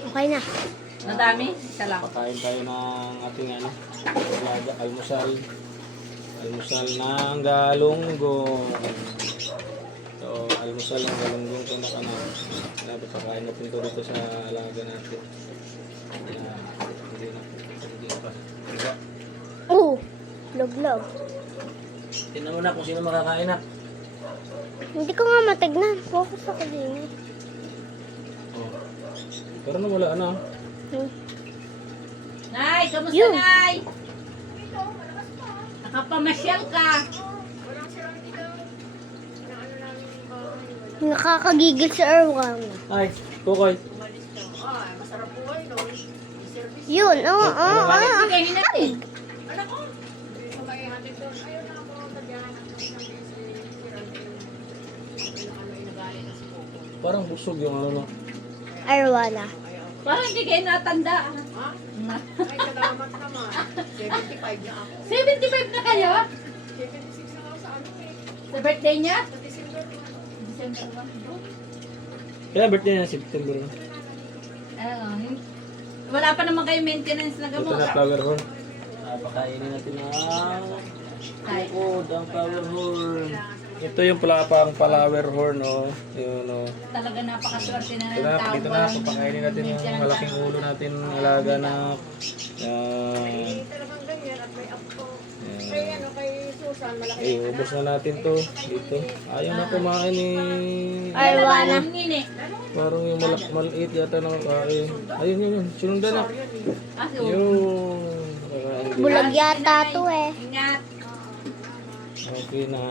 Okay na. Madami? Isa lang. Pakain tayo ng ating almusal. Almusal ng galunggong. So, almusal ng galunggong ito na ka na. Dapat pakain natin ito dito sa alaga natin. Ayan. Hindi pa. Diba? Oo. Log-log. Tingnan mo na kung sino makakain na. Hindi ko nga matignan. Focus ako din. Oh. Pero nawala na. Nay, kamusta Yun. Nay? Nakapamasyal ka. Nakakagigil sa Erwang. Ay, Kukoy. Yun, oo, oo, oo. Sige, hinatid. Parang busog yung ano no. Arwana. Parang hindi kayo natanda. Ay, salamat naman. 75 na ako. 75 na kayo? 76 na ako sa ano eh. Sa birthday niya? Sa December 1. December 1. Kaya birthday niya September na. Wala pa naman kayo maintenance na Ito gamot. na flower horn. Pakainin natin ang bukod, ang flower horn. Ito yung pang flower horn, oh. Yun, oh. Talaga napakaswerte na Ito ng na, tao. dito na, pakainin natin yung malaking ulo natin, alaga na. Yan. Talagang ganyan at may ako. Yan. Kay ano, kay Susan, malaki Eh, ubos na natin to. Dito. Ayaw na kumain ni... Arwana. Parang yung maliit yata na kakain. Ayun, yun. Sinundan na. Yun. Kakain din. Bulag yata to eh. Ingat. Okay na.